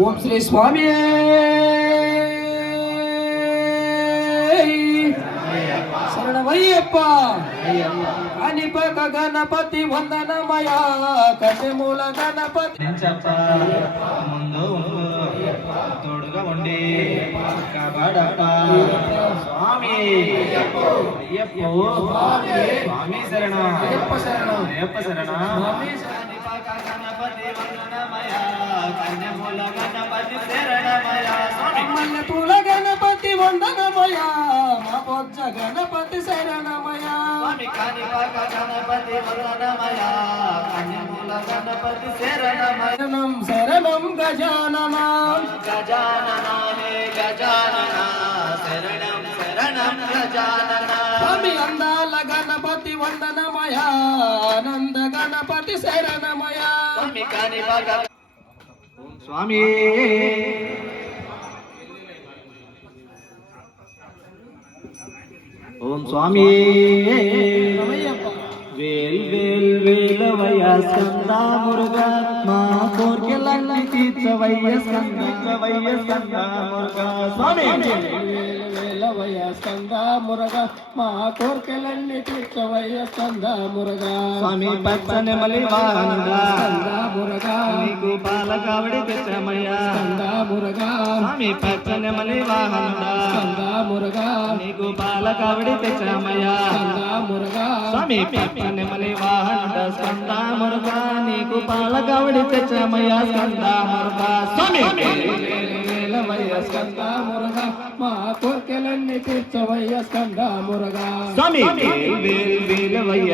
ఓం శ్రీ స్వామి శరణమయ్యప్ప. కాణిపాక గణపతి వందనమయ కటమూల గణపతి ముందు తోడుగా ఉండి కాపాడప్ప స్వామి అయ్యప్ప స్వామి శరణ అయ్యప్ప శరణ గణపతి వందనమయ కన్యమూల గణపతి శరణమయ మల్లెపూల గణపతి వందనమయ మా బొజ్జ గణపతి శరణమయ స్వామి కాణిపాక గణపతి వందనమయ కన్యమూల గణపతి శరణమయ శరణం శరణం గజానన గజానన హే గజానన శరణం శరణం గజానన స్వామి అందాల గణపతి వందనమయ ఆనంద గణపతి శరణమయ స్వామి కాణిపాక స్వామి ఓం స్వామి వేల్ వేల్ వేలవయ్య స్కంద మురుగా మా కోర్కెలన్నీ తీర్చవయ్య స్కంద మురుగా స్వామి వేలవయ్య స్కంద మురుగా మా కోర్కెలన్నీ తీర్చవయ్య స్కంద మురుగా స్వామి పచ్చని మలివానుడా స్కంద మురుగా నీకు పాలకావడి తెచ్చమయ్యా స్కంద మురుగా స్వామి పచ్చని మలివాహనుడా స్కంద మురుగా నీకు పాలకావడి తెచ్చమయ్యా స్కంద మురుగా స్వామి పచ్చని మలివాహనుడా స్కంద మురుగా నీకు పాలకావడి తెచ్చమయ్యా స్కంద మురుగా స్వామి వేలవయ్య స్కంద మురుగా మా కోర్కెలన్నీ తీర్చవయ్య స్కంద మురుగా స్వామి వేలవయ్య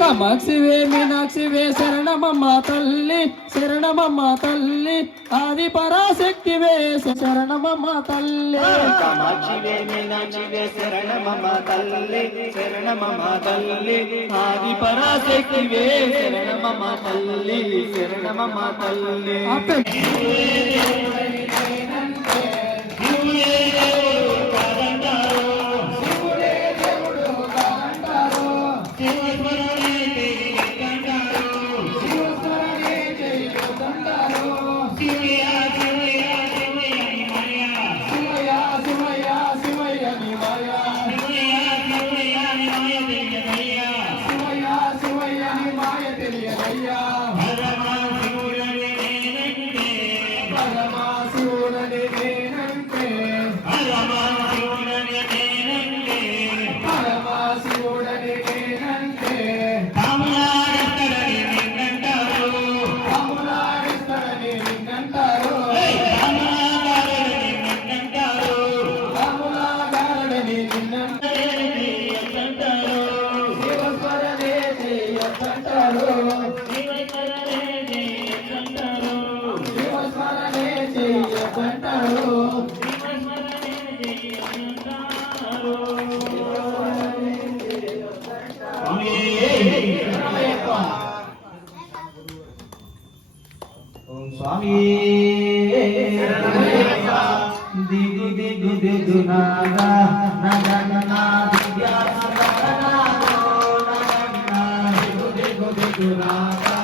కామాక్షివే మీనాక్షివే శరణమమ్మ తల్లి శరణమమ్మ తల్లి ఆది పరాశక్తివే శరణమమ్మ తల్లి కామాక్షివే మీనాక్షివే శరణమమ్మ తల్లి శరణమమ్మ తల్లి ఆది పరాశక్తివే శరణమమ్మ తల్లి శరణమమ్మ తల్లి స్వామి దిగు దిగు దిగు నాగా నగన దివ్యా దిగు దిగు దిగు నాగా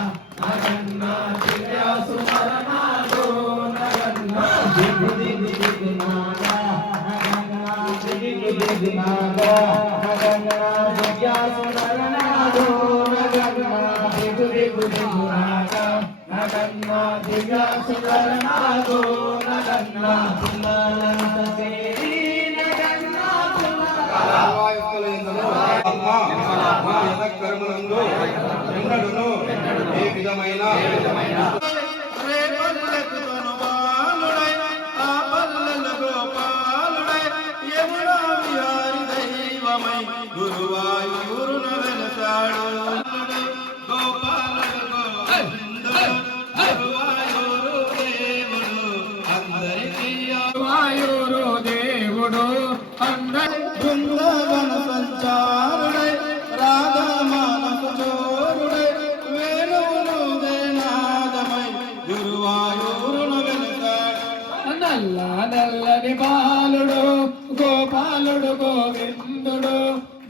నగన దివ్యా సుమరణాదో నగన దిగు దిగు దిగు నాగా నగన దిగు దిగు నాగా నగన దివ్యా సుమరణాదో నగన దిగు దిగు దిగు నాగా నగన్న దివ్య సుందరనాథో నగన్న కర్మలందు ఎన్నడును ఏ విధమైన గురువాయూరున వెలసాడు గోపాలుడు గురువాయూరు దేవుడు అందరికీ వాయూరు దేవుడు అందరి బృందావన సంచారుడై రాధా మానస చోరుడై వేణువులు దేనాదమై గురువాయూరున వెలసాడు నల్ల నల్లని బాలుడు గోపాలుడు గోవిందుడు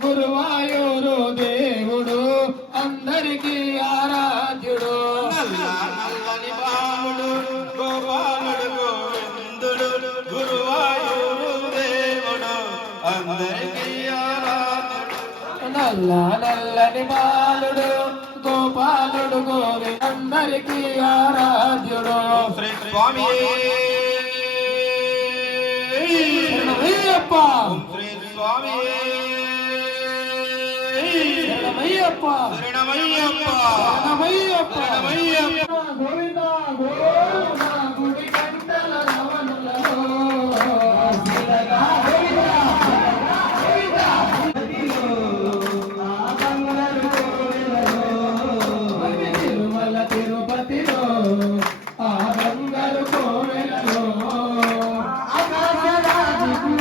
గురువాయూరు దేవుడు అందరికీ ఆరాధ్యుడు నల్లని బాలుడు గోపాలుడు గోవిందుడు గురువాయూరు దేవుడు అందరికీ ఆరాధుడు నల్ల నల్లని బాలుడు గోపాలుడు గోవి అందరికీ ఆరాధ్యుడు శ్రీ స్వామి శరణమయ్యప్ప శ్రీ స్వామి శరణమయ్యప్ప శరణమయ్యప్ప శరణమయ్యప్ప శరణమయ్యప్ప గోవింద గోవింద గుడి గంటల రవణులలో శిలగా గోవింద తిరుమల తిరుపతిలో ఆ బంగారు కోవెలలో ఆకాశరాజుకు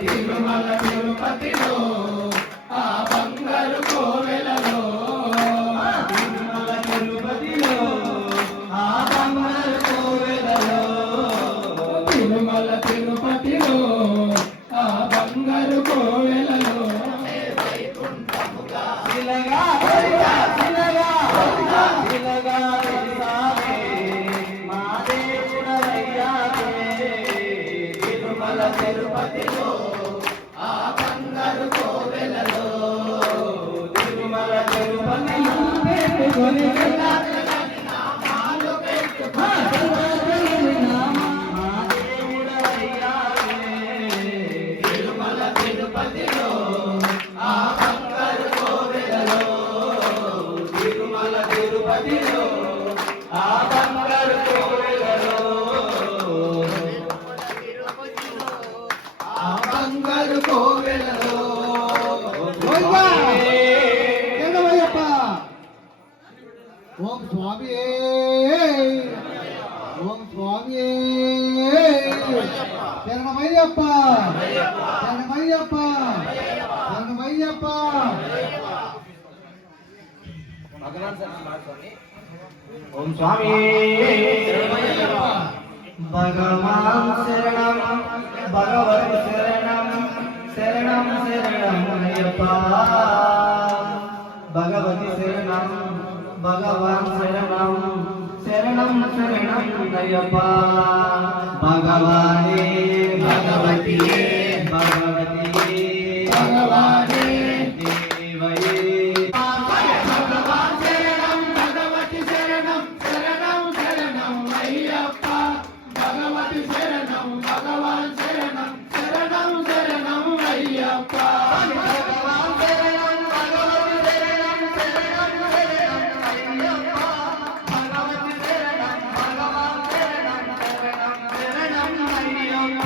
తిరుమల తిరుపతిలో ఆ బంగారు కోవెలలో తిరుమల తిరుపతిలో ఆ బంగారు కోవెలలో తిరుమల తిరుపతిలో ఆ బంగారు కోవెలలో శిలగా శిలగా శిలగా మా దేవుడయ్యావే తిరుమల తిరుపతిలో ఆ బంగారు కోవెలలో తిరుమల తిరుపతిలో పెట్టుకొని నామాలు పెట్టుకొని మా దేవుడయ్యావే తిరుమల తిరుపతిలో ఆ బంగారు కోవెలలో తిరుమల తిరుపతిలో ఆ బంగారు కోవెలలో ఆ బంగారు కోవెలలో ఓం స్వామి ఓం స్వామి శరణమయ్యప్ప శరణమయ్యప్ప శరణమయ్యప్ప ఓం స్వామి భగవాన్ శరణం భగవతి శరణం శరణం శరణం అయ్యప్ప భగవతి శరణం భగవాన్ శరణం శరణం శరణం అయ్యప్ప భగవానే భగవతి భగవతి భగవానే దేవయే భగవాన్ శరణం భగవతి శరణం శరణం శరణం అయ్యప్ప భగవతి శరణం భగవాన్ శరణం శరణం శరణం అయ్యప్ప భగవాన్ శరణం భగవతి శరణం శరణం శరణం అయ్యప్ప భగవతి శరణం భగవాన్ శరణం శరణం శరణం అయ్యప్ప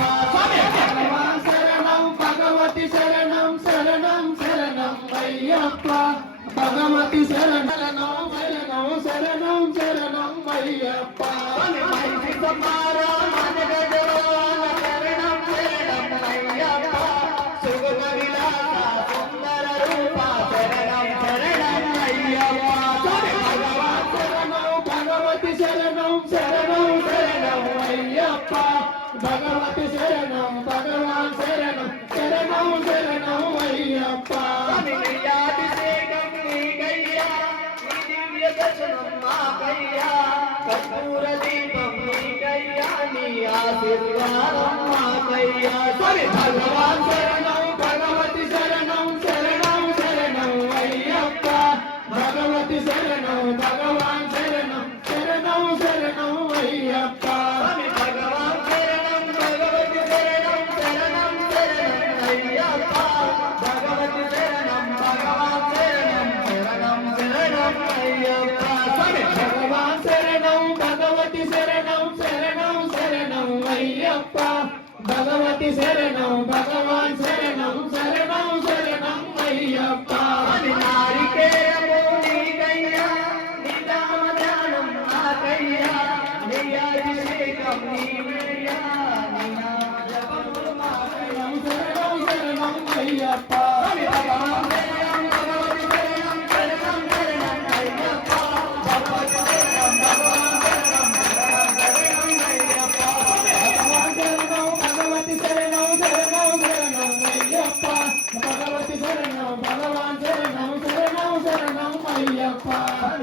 భగవాన్ శరణం భగవతి శరణం శరణం శరణం అయ్యప్ప భగవతి శరణం శరణం శరణం శరణం అయ్యప్ప శరణం శరణం అయ్యప్ప సుగమ విలాస సుందర రూప శరణం శరణం అయ్యప్ప భగవాన్ శరణం భగవతి శరణం శరణం శరణం అయ్యప్ప భగవతి శరణం భగవాన్ శరణం శరణం శరణం అయ్యప్ప దర్శనం మాకయ్యా కర్పూర దీపం నీకయ్యా నీ ఆశీర్వాదం మాకయ్యా భగవాన్ శరణం భగవతి భగవతి శరణం భగవాన్ శరణం శరణం శరణం అయ్యప్ప నారికేరము నీకయ్యా నిదామ ధ్యానం నాకయ్యా నియాభిషేకం నీవయ్యా నినామ జపములు మాకయ్యా శరణం శరణం అయ్యప్ప భగవతి శరణం శరణం శరణం అయ్యప్ప భగవతి శరణం భగవతి శరణం శరణం శరణం అయ్యప్ప భగవతి శరణం భగవాన్ శరణం శరణం శరణం అయ్యప్ప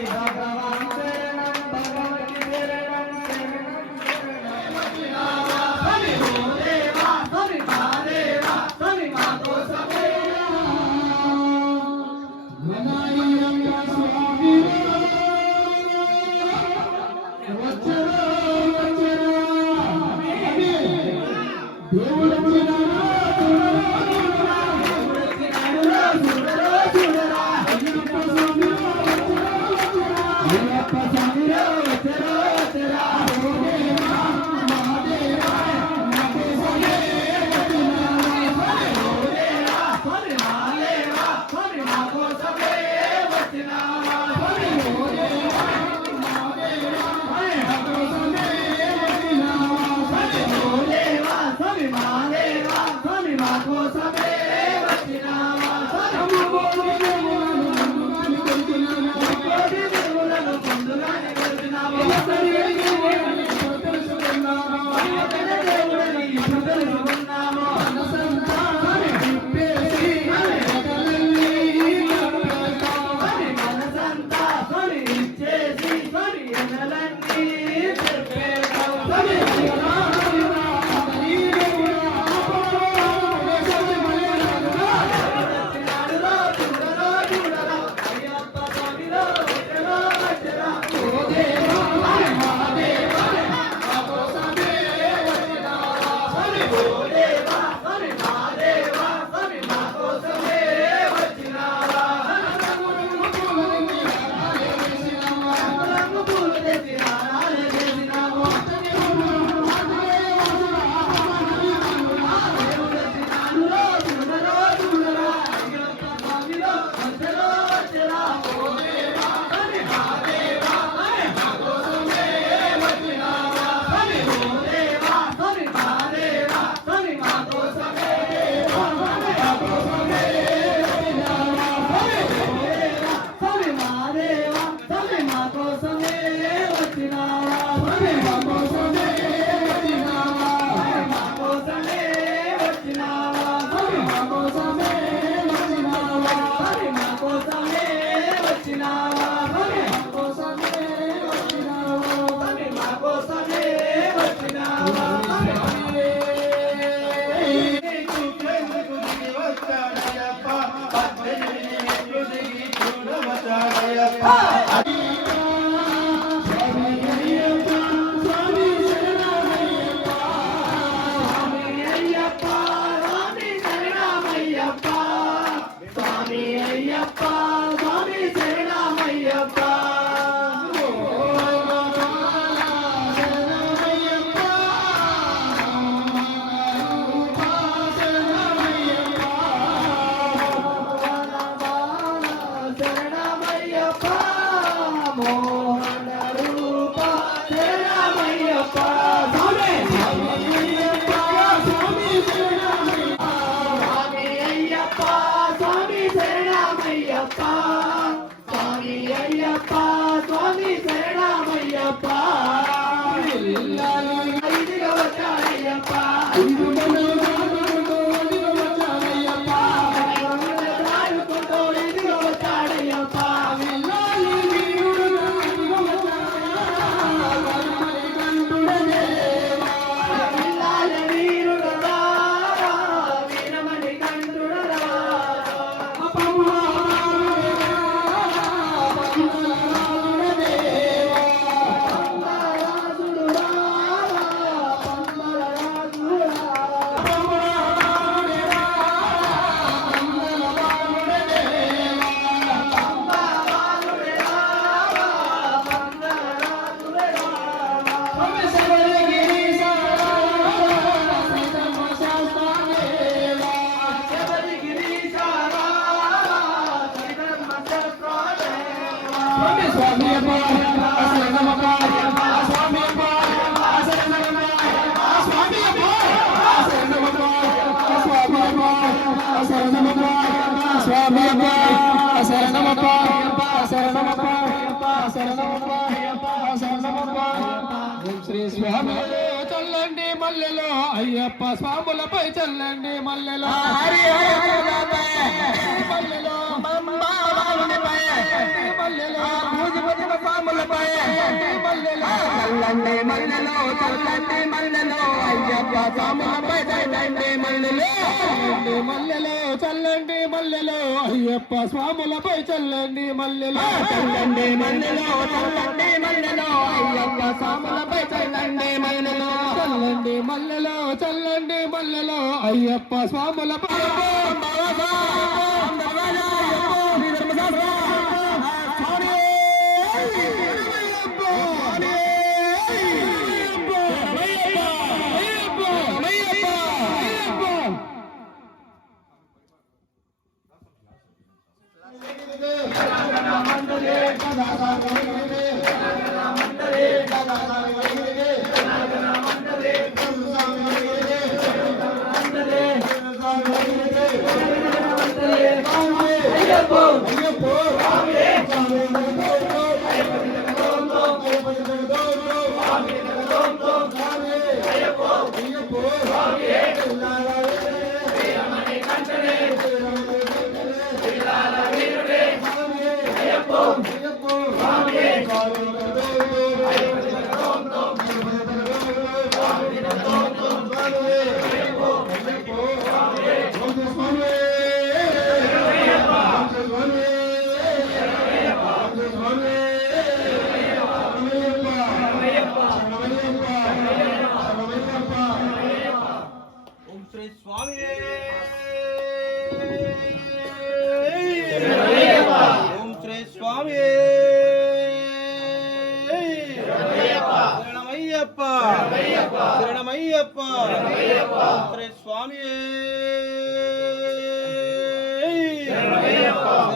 భగవాన్ శరణం భగవతి శరణం శరణం స్వామి అప్ప శరణమప్ప స్వామి అప్ప శరణమప్ప స్వామి అప్ప శరణమప్ప స్వామి అప్ప శరణమప్ప స్వామి అప్ప శరణమప్ప శరణమప్ప శరణమప్ప శ్రీ స్వామి చల్లండి మల్లెలో అయ్యప్ప స్వాములపై చల్లండి మల్లెలో మల్లెలో మల్లెలో భూజిపతి స్వాములపై చల్లండి మల్లెలో చల్లండి మల్లెలో అయ్యప్ప స్వాములపై చల్లండి మల్లెలో మల్లెలో చల్లండి మల్లెలో అయ్యప్ప స్వాములపై చల్లండి మల్లెలో చల్లండి మల్లెలో చల్లండి మల్లెలో అయ్యప్ప స్వాములపై చల్లండి మల్లెలో చల్లండి మల్లెలో చల్లండి మల్లెలో అయ్యప్ప స్వాములపై శరణమయ్యప్ప శ్రీ స్వామి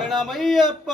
శరణమయ్యప్ప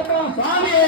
స్వామి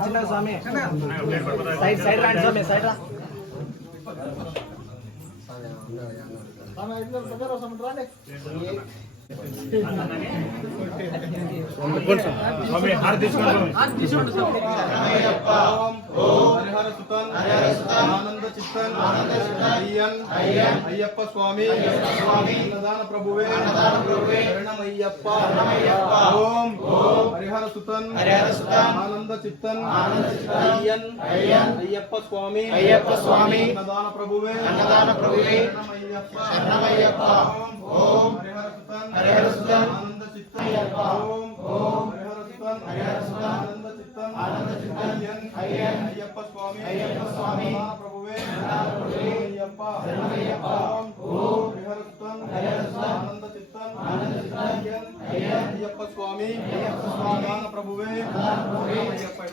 చిన్నగా స్వామి సైడ్ రాండి స్వామి సైడ్ రా స్వామి హారతి తీసుకోండి హరిహర సుతన్ ఆనంద చిత్తన్ అయ్యప్ప స్వామి అన్నదాన ప్రభువే శరణమయ్యప్ప ఓం హరిహర సుతన్ ఆనంద చిత్తన్ అయ్యప్ప స్వామి అన్నదాన ప్రభువే శరణమయ్యప్ప ఓం హరిహర సుతన్ ఆనంద చిత్తన్ ఓం హరిహర సుతన్ ఆనంద చిత్తన్ అయ్యప్ప స్వామి అన్నదాన ప్రభువే శరణమయ్యప్ప ఓం హరిహర సుతన్ ఆనంద చిత్తన్ అయ్యప్ప స్వామి అన్నదాన ప్రభువే శరణమయ్యప్ప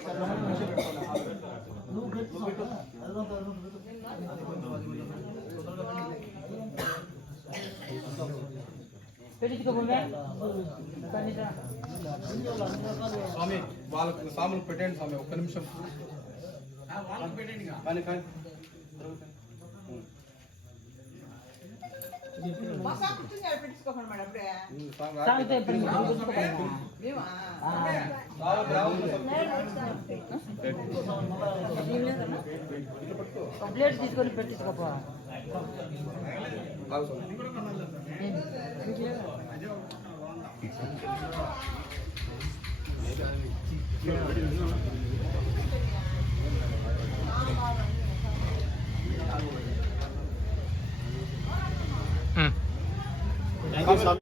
స్వామి వాళ్ళకు సాములు పెట్టండి స్వామి ఒక్క నిమిషం కానీ కానీ ప్లేట్ తీసుకొని పెట్టించుకోపా